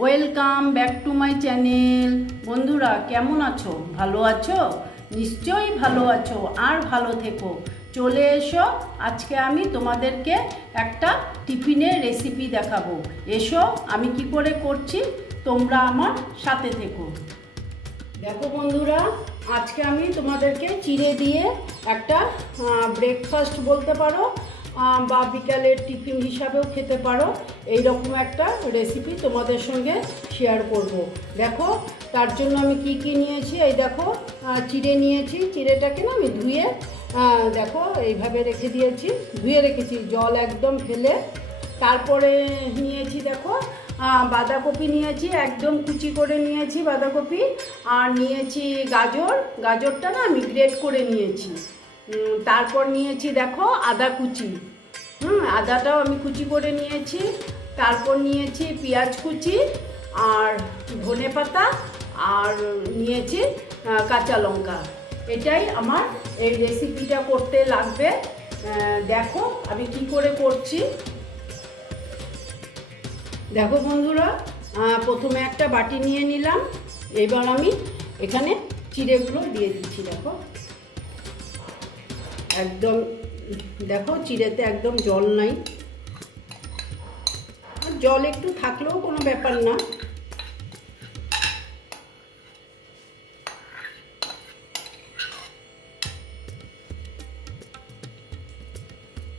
Welcome back to my channel বন্ধুরা, কেমন আছো? ভালো আছো? নিশ্চয়ই ভালো আছো, আর ভালো থেকো। চলে এসো, আজকে আমি তোমাদেরকে একটা টিফিনের রেসিপি দেখাবো। এসো, আমি কি করে করছি? তোমরা আমার সাথে থেকো। দেখো বন্ধুরা, আজকে আমি তোমাদেরকে চিড়ে দিয়ে একটা ব্রেকফাস্ট বলতে পারো বা বিকালের টিফিন হিসাবেও খেতে পারো। এই রকম একটা রেসিপি তোমাদের সঙ্গে শেয়ার করব। দেখো, তার জন্য আমি কি কি নিয়েছি? এই দেখো চিড়ে নিয়েছি। চিড়েটাকে না আমি ধুয়ে দেখো, এইভাবে রেখে দিয়েছি। ধুয়ে রেখেছি, জল একদম ফেলে। তারপরে নিয়েছি, দেখো বাঁধাকপি নিয়েছি, একদম কুচি করে নিয়েছি বাঁধাকপি। আর নিয়েছি গাজর। গাজরটা না আমি গ্রেট করে নিয়েছি। তারপর নিয়েছি দেখো আদা কুচি। হুম, আদাটাও আমি কুচি করে নিয়েছি। তারপর নিয়েছি পেঁয়াজ কুচি আর ধনে পাতা আর নিয়েছি কাঁচা লঙ্কা। এটাই আমার এই রেসিপিটা করতে লাগবে। দেখো আমি কি করে করছি। দেখো বন্ধুরা প্রথমে একটা বাটি নিয়ে নিলাম। এবার আমি এখানে চিড়েগুলো দিয়ে দিচ্ছি, দেখো। একদম, দেখো চিড়েতে একদম জল নাই। জল একটু থাকলেও কোনো ব্যাপার না।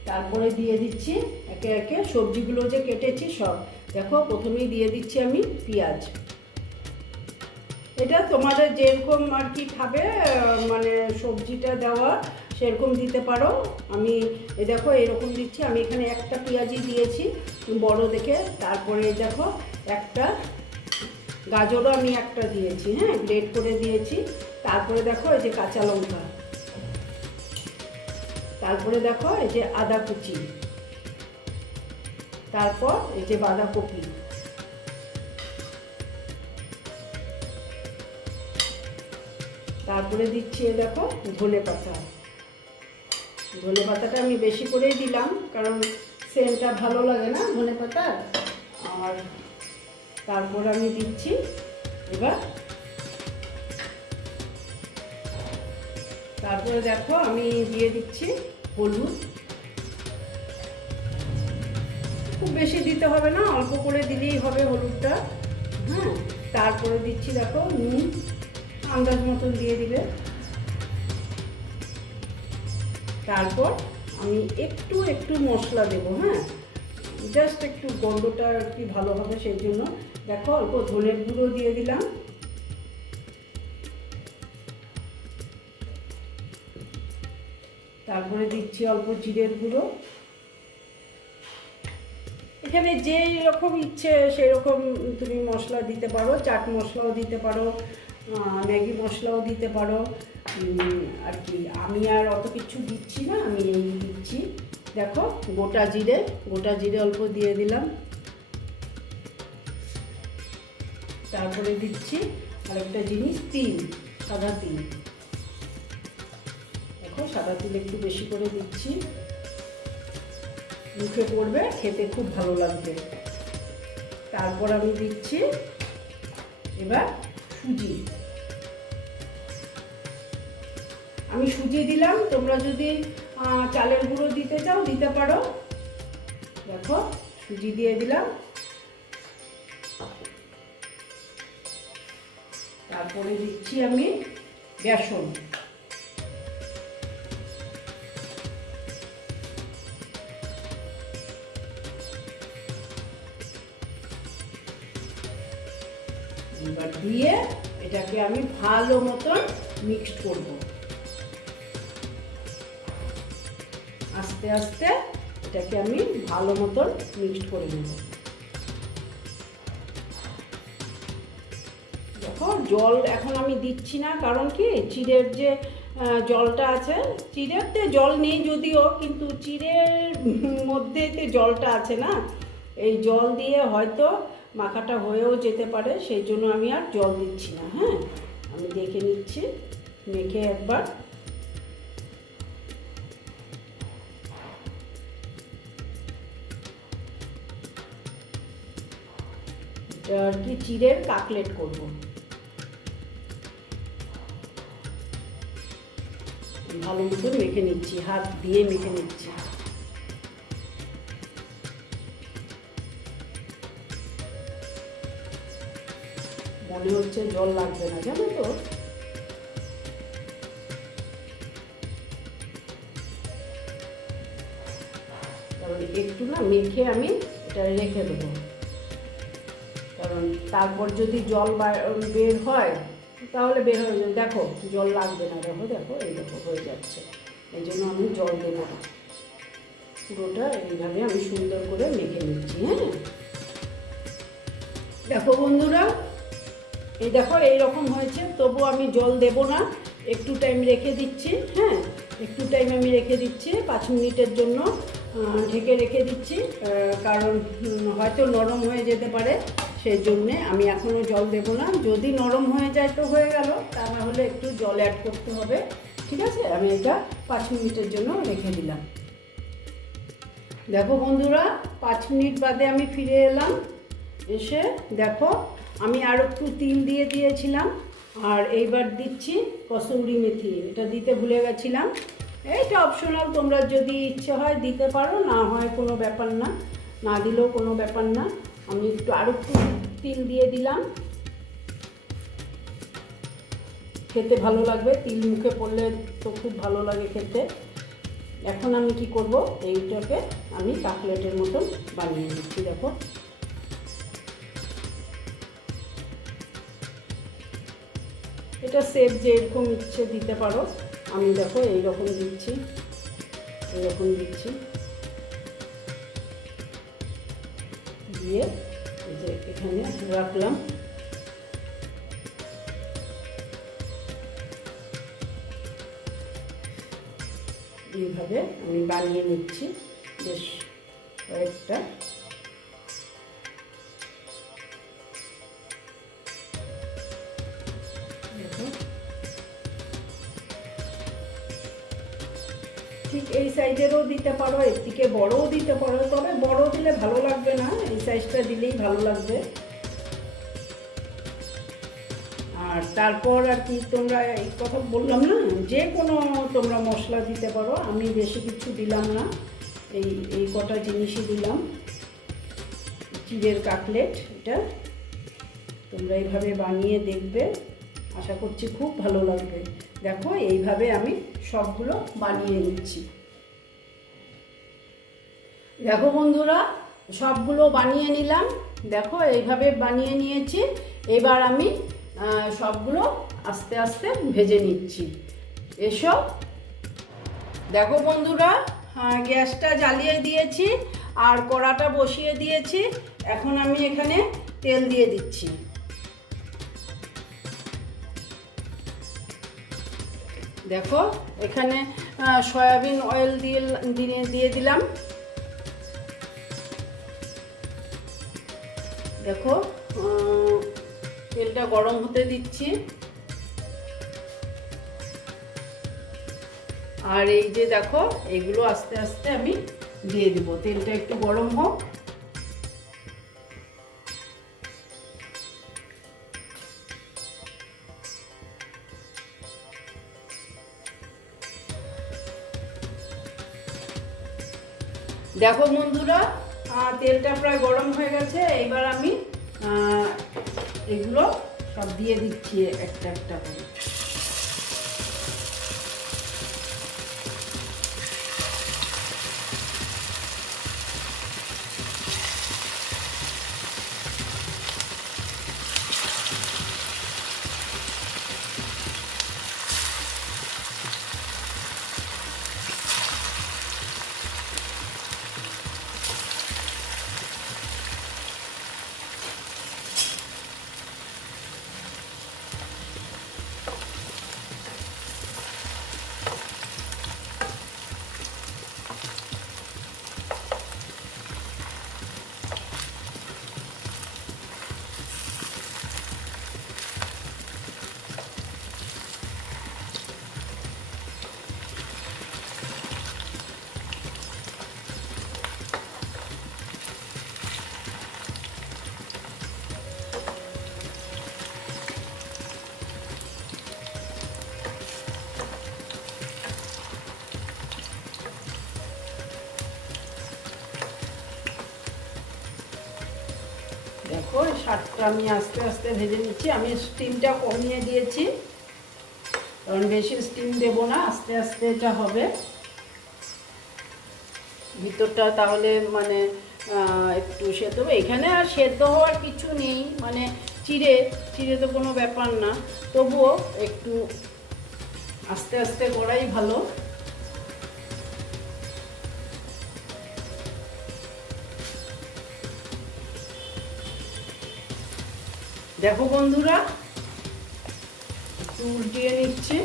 তারপরে দিয়ে দিচ্ছি একে একে সবজিগুলো যে কেটেছি সব। দেখো প্রথমেই দিয়ে দিচ্ছি আমি পেঁয়াজ। এটা তোমাদের যেরকম আর কি খাবে মানে সবজিটা দেওয়া সেরকম দিতে পারো। আমি দেখো, এরকম দিচ্ছি। আমি এখানে একটা পেঁয়াজই দিয়েছি বড় দেখে। তারপরে দেখো, একটা গাজরও আমি একটা দিয়েছি হ্যাঁ গ্রেট করে দিয়েছি। তারপরে দেখো, এই যে কাঁচা লঙ্কা। তারপরে দেখো, এই যে আদা কুচি। তারপর এই যে বাঁধাকপি। তারপরে দিচ্ছি দেখো ধনে পাতা ধনে পাতাটা আমি বেশি করেই দিলাম, কারণ সেন্টটা ভালো লাগে না ধনে পাতার আর তারপর আমি দিচ্ছি এবার। তারপরে দেখো আমি দিয়ে দিচ্ছি হলুদ। খুব বেশি দিতে হবে না, অল্প করে দিলেই হবে হলুদটা। হ্যাঁ তারপরে দিচ্ছি দেখো নুন, আন্দাজ মতন দিয়ে দিবে তারপর আমি একটু একটু মশলা দেবো হ্যাঁ? জাস্ট একটু গন্ধটা কি ভালো হবে সেই জন্য। দেখো, অল্প ধনের গুঁড়ো দিয়ে দিলাম। তারপরে দিচ্ছি অল্প জিরের গুঁড়ো। এখানে যে রকম ইচ্ছে, সেই রকম তুমি মশলা দিতে পারো, চাট মশলাও দিতে পারো ম্যাগি মশলাও দিতে পারো। আর কি, আমি আর অত কিছু দিচ্ছি না, আমি এই দিচ্ছি। দেখো, গোটা জিরে গোটা জিরে অল্প দিয়ে দিলাম। তারপরে দিচ্ছি আরেকটা জিনিস, তিল, সাদা তিল। দেখো, সাদা তিল একটু বেশি করে দিচ্ছি। মুখে পড়বে, খেতে খুব ভালো লাগবে। তারপর আমি দিচ্ছি এবার সুজি। আমি সুজি দিলাম, তোমরা যদি চালের গুঁড়ো দিতে চাও, দিতে পারো। দেখো, সুজি দিয়ে দিলাম। তারপরে দিচ্ছি আমি বেসন। এবার দিয়ে এটাকে আমি ভালো মতন মিক্সড করব। আস্তে আস্তে এটাকে আমি ভালো মতন মিক্সড করে নেব। দেখো, জল এখন আমি দিচ্ছি না, কারণ কি? চিড়ের যে জলটা আছে, চিড়েতে জল নেই যদিও, কিন্তু চিড়ের মধ্যে যে জলটা আছে না? এই জল দিয়ে হয়তো মাখাটা হয়েও যেতে পারে, সেই জন্য আমি আর জল দিচ্ছি না হ্যাঁ? আমি দেখে নিচ্ছি, মেখে একবার আর কি চিড়ের কাকলেট করব? ভালো মতো মেখে নিচ্ছি, হাত দিয়ে মেখে নিচ্ছি। মনে হচ্ছে জল লাগবে না, জানো তো? কারণ একটু না মেখে আমি এটা রেখে দেবো। তারপর যদি জল বের হয়, তাহলে বের হয়ে যাবে দেখো, জল লাগবে না। দেখো দেখো, এই দেখো, হয়ে যাচ্ছে। এই জন্য আমি জল দেবো না। পুরোটা এইভাবে আমি সুন্দর করে মেখে নিচ্ছি হ্যাঁ? দেখো বন্ধুরা, এই দেখো এই রকম হয়েছে। তবু আমি জল দেব না। একটু টাইম রেখে দিচ্ছি হ্যাঁ? একটু টাইম আমি রেখে দিচ্ছি, পাঁচ মিনিটের জন্য ঢেকে রেখে দিচ্ছি কারণ হয়তো নরম হয়ে যেতে পারে। সেই জন্যে আমি এখনও জল দেবো না। যদি নরম হয়ে যায় তো হয়ে গেল, তা না হলে একটু জল অ্যাড করতে হবে। ঠিক আছে? আমি এটা পাঁচ মিনিটের জন্য রেখে দিলাম। দেখো বন্ধুরা, পাঁচ মিনিট বাদে আমি ফিরে এলাম। এসে দেখো, আমি আর একটু তিল দিয়ে দিয়েছিলাম। আর এইবার দিচ্ছি কসুরি মেথি। এটা দিতে ভুলে গেছিলাম। এইটা অপশনাল তোমরা যদি ইচ্ছে হয় দিতে পারো, না হয় কোনো ব্যাপার না। না দিলেও কোনো ব্যাপার না। আমি একটু আর একটু তিল দিয়ে দিলাম। খেতে ভালো লাগবে, তিল মুখে পড়লে তো খুব ভালো লাগে খেতে। এখন আমি কি করব? এইটাকে আমি কাকলেটের মতন বানিয়ে দিচ্ছি দেখো। এটা সেপ যে এরকম ইচ্ছে দিতে পারো। আমি দেখো এইরকম দিচ্ছি এইরকম দিচ্ছি। দিয়ে এই যে এখানে রাখলাম। এইভাবে আমি বানিয়ে নিচ্ছি বেশ কয়েকটা। ঠিক এই সাইজেরও দিতে পারো, এর থেকে বড়ও দিতে পারো, তবে বড় দিলে ভালো লাগবে না, এই সাইজটা দিলেই ভালো লাগবে। আর তারপর আর কি তোমরা এই কথা বললাম না, যে কোনো তোমরা মশলা দিতে পারো, আমি বেশি কিছু দিলাম না, এই এই কটা জিনিসই দিলাম। চিড়ের কাকলেট, এটা তোমরা এইভাবে বানিয়ে দেখবে, আশা করছি খুব ভালো লাগবে। দেখো, এইভাবে আমি সবগুলো বানিয়ে নিচ্ছি। দেখো বন্ধুরা, সবগুলো বানিয়ে নিলাম। দেখো, এইভাবে বানিয়ে নিয়েছি। এবার আমি সবগুলো আস্তে আস্তে ভেজে নিচ্ছি। এসো। দেখো বন্ধুরা গ্যাসটা জ্বালিয়ে দিয়েছি আর কড়াটা বসিয়ে দিয়েছি। এখন আমি এখানে তেল দিয়ে দিচ্ছি। দেখো, এখানে সয়াবিন অয়েল দিয়ে দিয়ে দিলাম। দেখো তেলটা গরম হতে দিচ্ছি। আর এই যে দেখো, এগুলো আস্তে আস্তে আমি দিয়ে দিব। তেলটা একটু গরম হোক। দেখো বন্ধুরা তেলটা প্রায় গরম হয়ে গেছে এবার আমি এগুলো সব দিয়ে দিচ্ছি একটা একটা করে। দেখো শাকটা আমি আস্তে আস্তে ভেজে নিচ্ছি। আমি স্টিমটা কমিয়ে দিয়েছি। কারণ বেশি স্টিম দেবো না, আস্তে আস্তে এটা হবে। ভিতরটা তাহলে মানে একটু সেদ্ধ হবে। এখানে আর সেদ্ধ হওয়ার কিছু নেই। মানে চিড়ে চিড়ে তো কোনো ব্যাপার না। তবুও একটু আস্তে আস্তে করাই ভালো। দেখো বন্ধুরা একটু উল্টিয়ে নিচ্ছে।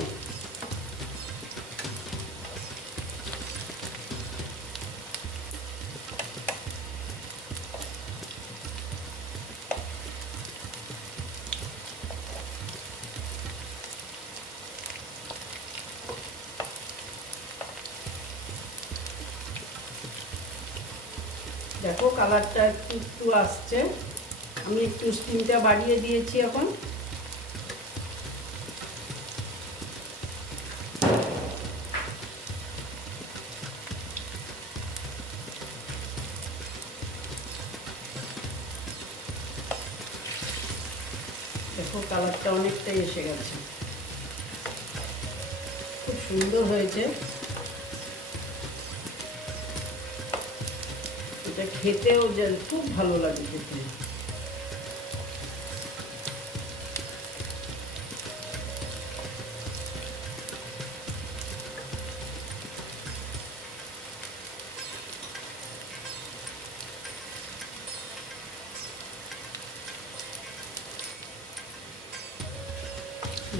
দেখো কালারটা একটু একটু আসছে। আমি একটু স্টিমটা বাড়িয়ে দিয়েছি এখন। দেখো কালারটা অনেকটাই এসে গেছে। খুব সুন্দর হয়েছে। এটা খেতেও খুব ভালো লাগে খেতে।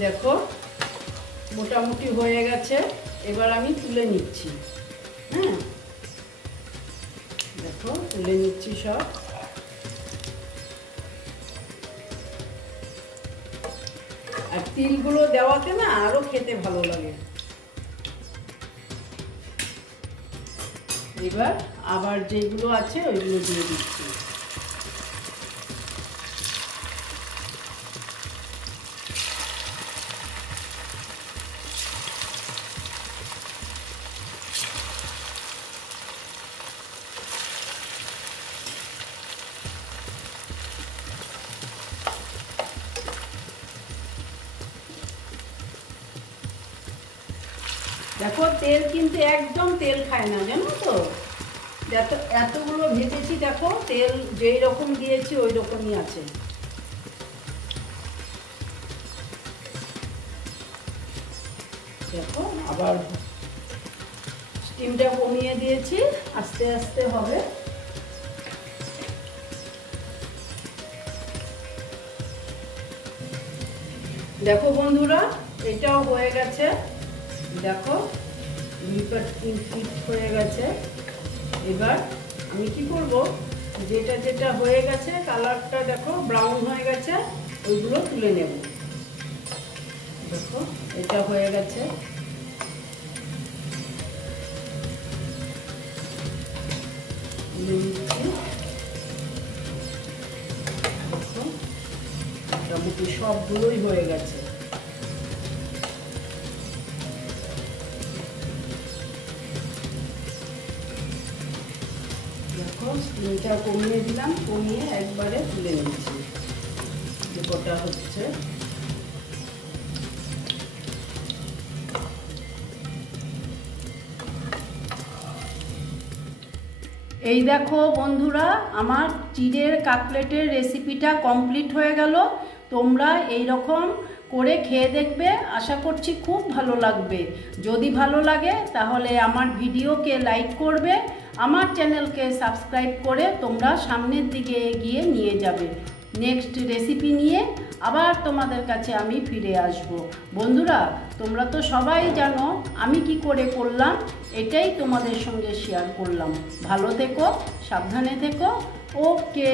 দেখো, মোটামুটি হয়ে গেছে। এবার আমি তুলে নিচ্ছি। হ্যাঁ? দেখো, তুলে নিচ্ছি সব। আর তিলগুলো দেওয়াতে না আরও খেতে ভালো লাগে। এবার আবার যেগুলো আছে ওইগুলো দিয়ে দিচ্ছি দেখো তেল কিন্তু একদম তেল খায় না, জানো তো? এত এতগুলো ভেজেছি, দেখো, তেল যেই রকম দিয়েছি, ওই রকমই আছে। দেখো, আবার স্টিমটা কমিয়ে দিয়েছি, আস্তে আস্তে হবে। দেখো বন্ধুরা, এটাও হয়ে গেছে। দেখো। তিন ফিট হয়ে গেছে। এবার আমি কি করব? যেটা যেটা হয়ে গেছে, কালারটা দেখো ব্রাউন হয়ে গেছে, ওইগুলো তুলে নেব। দেখো, এটা হয়ে গেছে। মোটামুটি সবগুলোই হয়ে গেছে। স্টিমটা কমিয়ে দিলাম, কমিয়ে একবারে তুলে নিচ্ছি। যে কটা হচ্ছে। এই দেখো বন্ধুরা, আমার চিড়ের কাটলেটের রেসিপিটা কমপ্লিট হয়ে গেল। তোমরা এই রকম করে খেয়ে দেখবে। আশা করছি খুব ভালো লাগবে। যদি ভালো লাগে, তাহলে আমার ভিডিওকে লাইক করবে, আমার চ্যানেলকে সাবস্ক্রাইব করে তোমরা সামনের দিকে এগিয়ে নিয়ে যাবে। নেক্সট রেসিপি নিয়ে আবার তোমাদের কাছে আমি ফিরে আসব। বন্ধুরা, তোমরা তো সবাই জানো আমি কি করে করলাম, এটাই তোমাদের সঙ্গে শেয়ার করলাম। ভালো থেকো, সাবধানে থেকো, ওকে।